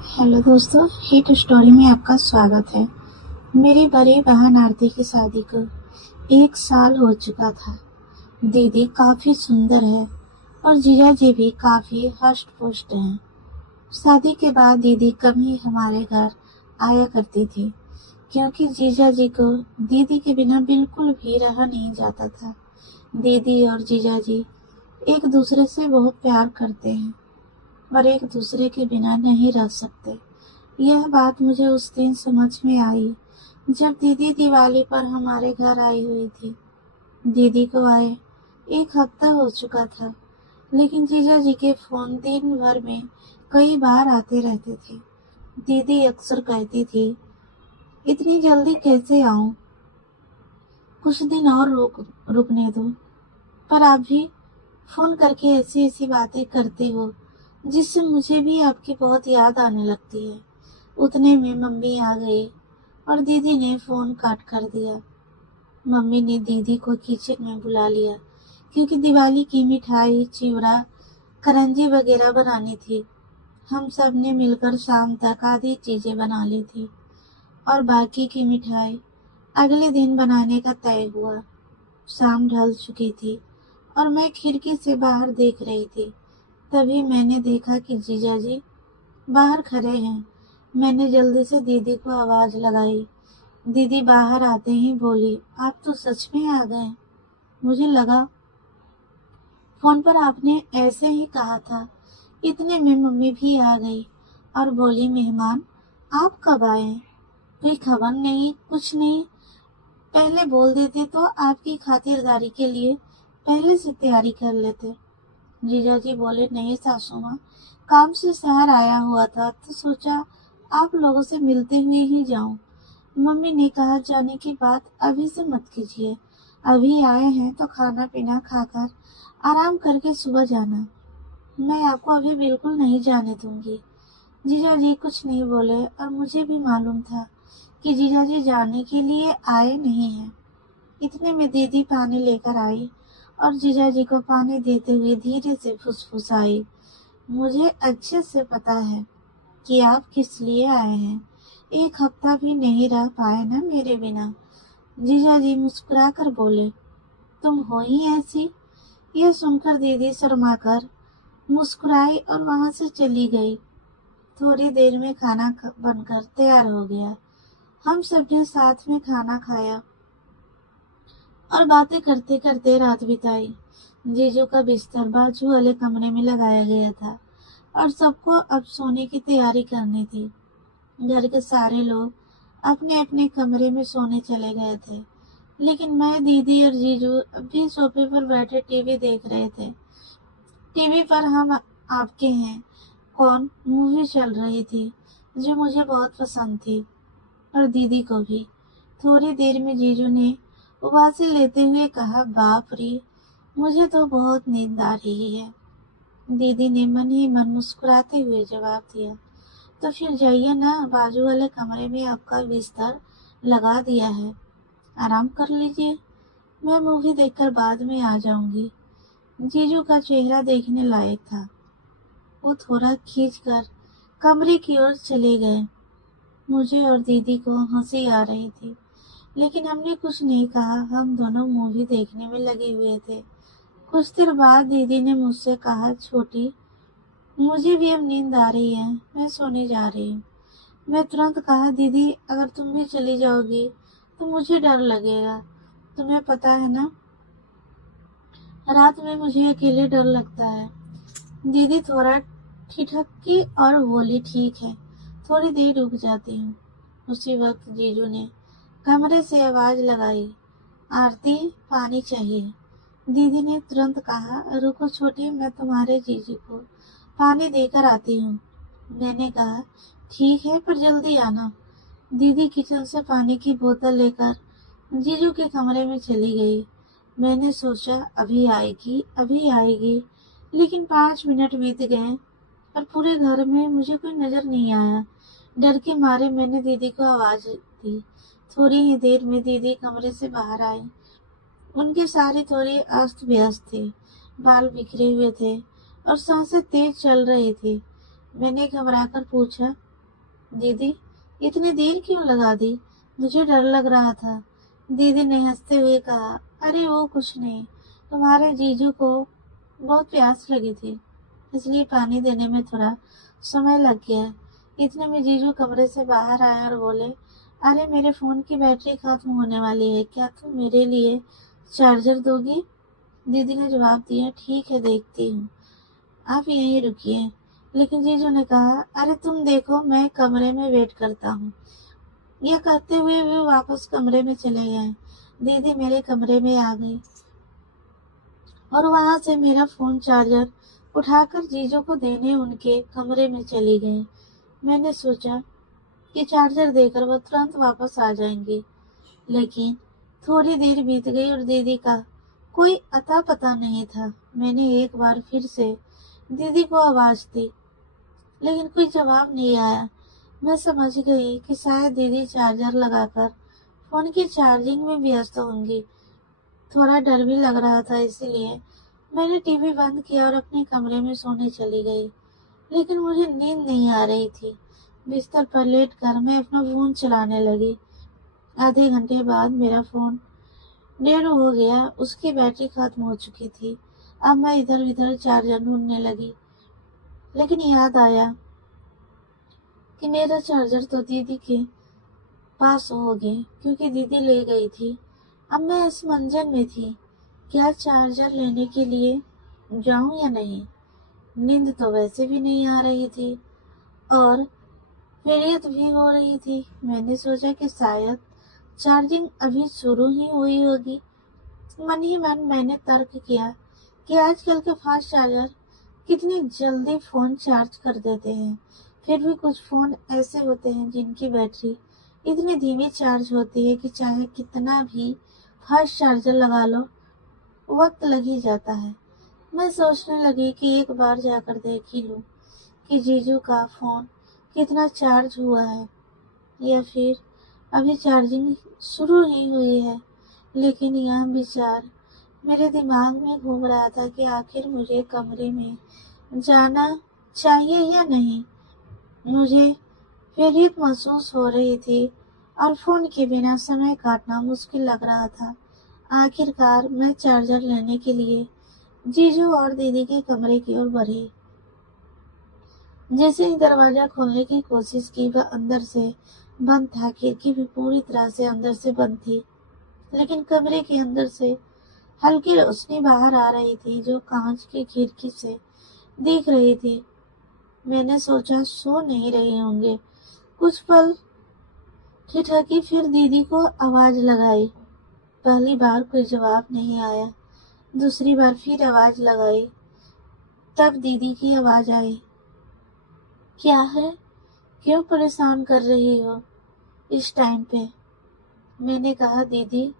Hello दोस्तों, hit story में आपका स्वागत है। मेरी बड़ी बहन आरती की शादी को 1 साल हो चुका था। दीदी काफी सुंदर है और जीजा जी भी काफी हष्ट पुष्ट हैं। शादी के बाद दीदी कम ही हमारे घर आया करती थी, क्योंकि जीजा जी को दीदी के बिना बिल्कुल भी रहा नहीं जाता था। दीदी और जीजा जी एक दूसरे से बहुत प्यार करते हैं और एक दूसरे के बिना नहीं रह सकते। यह बात मुझे उस दिन समझ में आई जब दीदी दिवाली पर हमारे घर आई हुई थी। दीदी को आए 1 हफ्ता हो चुका था, लेकिन जीजा जी के फोन दिन भर में कई बार आते रहते थे। दीदी अक्सर कहती थी, इतनी जल्दी कैसे आऊं, कुछ दिन और रुकने दो। पर आप भी फोन करके ऐसी ऐसी बातें करते हो जिससे मुझे भी आपकी बहुत याद आने लगती है। उतने में मम्मी आ गई और दीदी ने फोन काट कर दिया। मम्मी ने दीदी को किचन में बुला लिया, क्योंकि दिवाली की मिठाई, चिवड़ा, करंजी वगैरह बनानी थी। हम सब ने मिलकर शाम तक आधी चीजें बना ली थी और बाकी की मिठाई अगले दिन बनाने का तय हुआ। शाम ढल चुकी थी और मैं खिड़की से बाहर देख रही थी। तभी मैंने देखा कि जीजा जी बाहर खड़े हैं। मैंने जल्दी से दीदी को आवाज लगाई। दीदी बाहर आते ही बोली, आप तो सच में आ गए। मुझे लगा फोन पर आपने ऐसे ही कहा था। इतने में मम्मी भी आ गई और बोली, मेहमान आप कब आए? कोई खबर नहीं, कुछ नहीं। पहले बोल देते तो आपकी खातिरदारी के लिए पहले से तैयारी कर लेते। जीजा जी बोले, नहीं सासू माँ, काम से शहर आया हुआ था तो सोचा आप लोगों से मिलते हुए ही जाऊं। मम्मी ने कहा, जाने की बात अभी से मत कीजिए। अभी आए हैं तो खाना पीना खाकर आराम करके सुबह जाना। मैं आपको अभी बिल्कुल नहीं जाने दूंगी। जीजा जी कुछ नहीं बोले और मुझे भी मालूम था कि जीजा जी जाने के लिए आए नहीं हैं। इतने में दीदी पानी लेकर आई और जीजा जी को पानी देते हुए धीरे से फुसफुसाई, मुझे अच्छे से पता है कि आप किस लिए आए हैं। 1 हफ्ता भी नहीं रह पाए ना मेरे बिना। जीजा जी मुस्कुरा कर बोले, तुम हो ही ऐसी। यह सुनकर दीदी शर्माकर मुस्कुराई और वहां से चली गई। थोड़ी देर में खाना बनकर तैयार हो गया। हम सबने साथ में खाना खाया और बातें करते करते रात बिताई। जीजू का बिस्तर बाजू वाले कमरे में लगाया गया था और सबको अब सोने की तैयारी करनी थी। घर के सारे लोग अपने अपने कमरे में सोने चले गए थे, लेकिन मैं, दीदी और जीजू अब भी सोफे पर बैठे टीवी देख रहे थे। टीवी पर हम आपके हैं कौन मूवी चल रही थी, जो मुझे बहुत पसंद थी और दीदी को भी। थोड़ी देर में जीजू ने उबासी लेते हुए कहा, बाप रे, मुझे तो बहुत नींद आ रही है। दीदी ने मन ही मन मुस्कुराते हुए जवाब दिया, तो फिर जाइए ना, बाजू वाले कमरे में आपका बिस्तर लगा दिया है, आराम कर लीजिए। मैं मूवी देखकर बाद में आ जाऊंगी। जीजू का चेहरा देखने लायक था। वो थोड़ा खींचकर कमरे की ओर चले गए। मुझे और दीदी को हंसी आ रही थी, लेकिन हमने कुछ नहीं कहा। हम दोनों मूवी देखने में लगे हुए थे। कुछ देर बाद दीदी ने मुझसे कहा, छोटी, मुझे भी अब नींद आ रही है, मैं सोने जा रही हूँ। मैं तुरंत कहा, दीदी अगर तुम भी चली जाओगी तो मुझे डर लगेगा। तुम्हें पता है ना, रात में मुझे अकेले डर लगता है। दीदी थोड़ा ठिठकी और बोली, ठीक है, थोड़ी देर रुक जाती हूँ। उसी वक्त जीजू ने कमरे से आवाज लगाई, आरती पानी चाहिए। दीदी ने तुरंत कहा, रुको छोटी, मैं तुम्हारे जीजू को पानी देकर आती हूँ। मैंने कहा, ठीक है, पर जल्दी आना। दीदी किचन से पानी की बोतल लेकर जीजू के कमरे में चली गई। मैंने सोचा अभी आएगी, लेकिन 5 मिनट बीत गए और पूरे घर में मुझे कोई नजर नहीं आया। डर के मारे मैंने दीदी को आवाज दी। थोड़ी ही देर में दीदी कमरे से बाहर आई। उनकी साड़ी थोड़ी अस्त व्यस्त थी, बाल बिखरे हुए थे और सांसें तेज चल रही थी। मैंने घबराकर पूछा, दीदी, इतनी देर क्यों लगा दी? मुझे डर लग रहा था। दीदी ने हंसते हुए कहा, अरे वो कुछ नहीं, तुम्हारे जीजू को बहुत प्यास लगी थी, इसलिए पानी देने में थोड़ा समय लग गया। इतने में जीजू कमरे से बाहर आए और बोले, अरे मेरे फोन की बैटरी खत्म होने वाली है, क्या तुम मेरे लिए चार्जर दोगी? दीदी ने जवाब दिया, ठीक है, देखती हूँ, आप यहीं रुकिए। लेकिन जीजू ने कहा, अरे तुम देखो, मैं कमरे में वेट करता हूँ। यह कहते हुए वे वापस कमरे में चले गए। दीदी मेरे कमरे में आ गई और वहां से मेरा फोन चार्जर उठाकर जीजू को देने उनके कमरे में चली गई। मैंने सोचा कि चार्जर देकर वह तुरंत वापस आ जाएंगी, लेकिन थोड़ी देर बीत गई और दीदी का कोई अता पता नहीं था। मैंने एक बार फिर से दीदी को आवाज दी, लेकिन कोई जवाब नहीं आया। मैं समझ गई कि शायद दीदी चार्जर लगाकर फोन की चार्जिंग में व्यस्त होंगी। थोड़ा डर भी लग रहा था, इसीलिए मैंने टीवी बंद किया और अपने कमरे में सोने चली गई। लेकिन मुझे नींद नहीं आ रही थी। बिस्तर पर लेट कर मैं अपना फोन चलाने लगी। आधे घंटे बाद मेरा फोन डेढ़ हो गया, उसकी बैटरी खत्म हो चुकी थी। अब मैं इधर उधर चार्जर ढूंढने लगी, लेकिन याद आया कि मेरा चार्जर तो दीदी के पास हो गए, क्योंकि दीदी ले गई थी। अब मैं इस मंजर में थी, क्या चार्जर लेने के लिए जाऊं या नहीं? नींद तो वैसे भी नहीं आ रही थी और खैरियत भी हो रही थी। मैंने सोचा कि शायद चार्जिंग अभी शुरू ही हुई होगी। मन ही मन मैंने तर्क किया कि आजकल के फास्ट चार्जर कितनी जल्दी फोन चार्ज कर देते हैं। फिर भी कुछ फोन ऐसे होते हैं जिनकी बैटरी इतनी धीमी चार्ज होती है कि चाहे कितना भी फास्ट चार्जर लगा लो, वक्त लग ही जाता है। मैं सोचने लगी कि एक बार जाकर देख ही लूं कि जीजू का फोन कितना चार्ज हुआ है, या फिर अभी चार्जिंग शुरू ही हुई है। लेकिन यह विचार मेरे दिमाग में घूम रहा था कि आखिर मुझे कमरे में जाना चाहिए या नहीं। मुझे खैरियत महसूस हो रही थी और फोन के बिना समय काटना मुश्किल लग रहा था। आखिरकार मैं चार्जर लेने के लिए जीजू और दीदी के कमरे की ओर बढ़ी। जैसे ही दरवाजा खोलने की कोशिश की, वह अंदर से बंद था। खिड़की भी पूरी तरह से अंदर से बंद थी, लेकिन कमरे के अंदर से हल्की रोशनी बाहर आ रही थी, जो कांच की खिड़की से दिख रही थी। मैंने सोचा सो नहीं रहे होंगे। कुछ पल ठिठकी, फिर दीदी को आवाज लगाई। पहली बार कोई जवाब नहीं आया। दूसरी बार फिर आवाज लगाई, तब दीदी की आवाज आई, क्या है? क्यों परेशान कर रही हो इस टाइम पे? मैंने कहा, दीदी,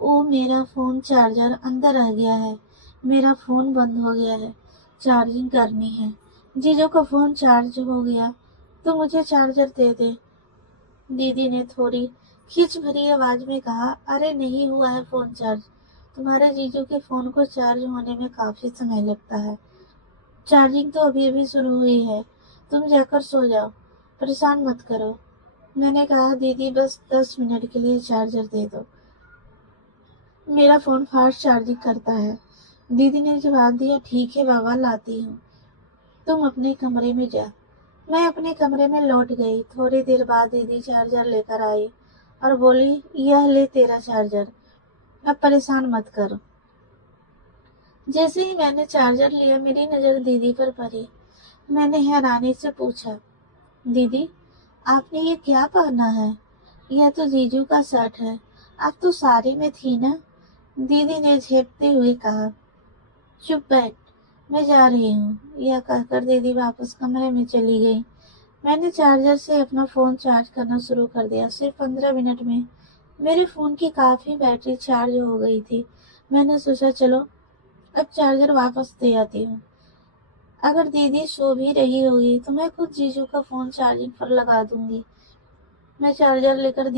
वो मेरा फोन चार्जर अंदर रह गया है। मेरा फोन बंद हो गया है, चार्जिंग करनी है। जीजू का फोन चार्ज हो गया तो मुझे चार्जर दे दे। दीदी ने थोड़ी खींच भरी आवाज में कहा, अरे नहीं हुआ है फोन चार्ज। तुम्हारे जीजू के फोन को चार्ज होने में काफी समय लगता है। चार्जिंग तो अभी अभी शुरू हुई है, तुम जाकर सो जाओ, परेशान मत करो। मैंने कहा, दीदी बस 10 मिनट के लिए चार्जर दे दो, मेरा फोन फास्ट चार्जिंग करता है। दीदी ने जवाब दिया, ठीक है बाबा, लाती हूँ, तुम अपने कमरे में जा। मैं अपने कमरे में लौट गई। थोड़ी देर बाद दीदी चार्जर लेकर आई और बोली, यह ले तेरा चार्जर, अब परेशान मत करो। जैसे ही मैंने चार्जर लिया, मेरी नजर दीदी पर पड़ी। मैंने हैरानी से पूछा, दीदी, आपने ये क्या पहना है? यह तो जीजू का शर्ट है, आप तो साड़ी में थी ना? दीदी ने झेपते हुए कहा, चुप बैठ, मैं जा रही हूँ। यह कहकर दीदी वापस कमरे में चली गई। मैंने चार्जर से अपना फोन चार्ज करना शुरू कर दिया। सिर्फ 15 मिनट में मेरे फोन की काफी बैटरी चार्ज हो गई थी। मैंने सोचा, चलो अब चार्जर वापस दे आती हूँ। अगर दीदी सो भी रही होगी तो मैं खुद जीजू का फोन चार्जिंग पर लगा दूंगी। मैं चार्जर लेकर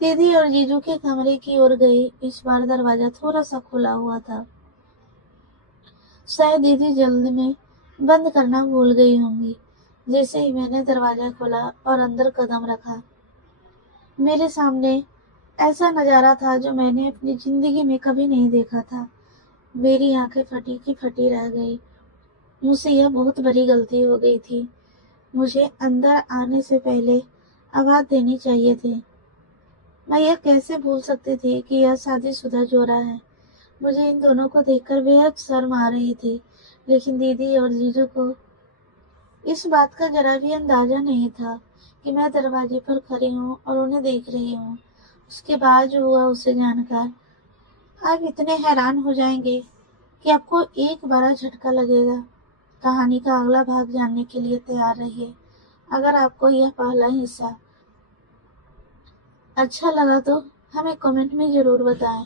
दीदी और जीजू के कमरे की ओर गई। इस बार दरवाजा थोड़ा सा खुला हुआ था। शायद दीदी जल्द में बंद करना भूल गई होंगी। جیسے ہی میں نے دروازہ کھولا اور اندر قدم رکھا، میرے سامنے ایسا نظارہ تھا جو میں نے اپنی زندگی میں کبھی نہیں دیکھا تھا۔ میری آنکھیں پھٹی کی پھٹی رہ گئی۔ مجھ سے یہ بہت بڑی غلطی ہو گئی تھی۔ مجھے اندر آنے سے پہلے آواز دینی چاہیے تھی۔ میں یہ کیسے بھول سکتی تھی کہ یہ شادی شدہ جوڑا ہے۔ مجھے ان دونوں کو دیکھ کر بے حد شرم آ رہی تھی، لیکن دیدی اور جیجو کو اس بات کا ذرا بھی اندازہ نہیں تھا کہ میں دروازے پر کھڑی ہوں اور انہیں دیکھ رہی ہوں۔ اس کے بعد جو ہوا اسے جان کر آپ اتنے حیران ہو جائیں گے کہ آپ کو ایک بڑا جھٹکا لگے گا۔ کہانی کا اگلا بھاگ جاننے کے لیے تیار رہیے۔ اگر آپ کو یہ پہلا حصہ اچھا لگا تو ہمیں کمنٹ میں ضرور بتائیں۔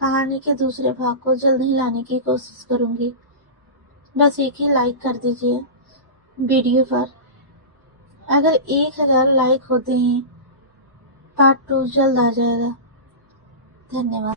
کہانی کے دوسرے بھاگ کو جلد ہی لانے کی کوشش کروں گی۔ بس ایک ہی لائک کر دیجیے ویڈیو پر۔ اگر 1000 لائک ہوتے ہیں پارٹ 2 جلد آ جائے گا۔ دھنیہ واد۔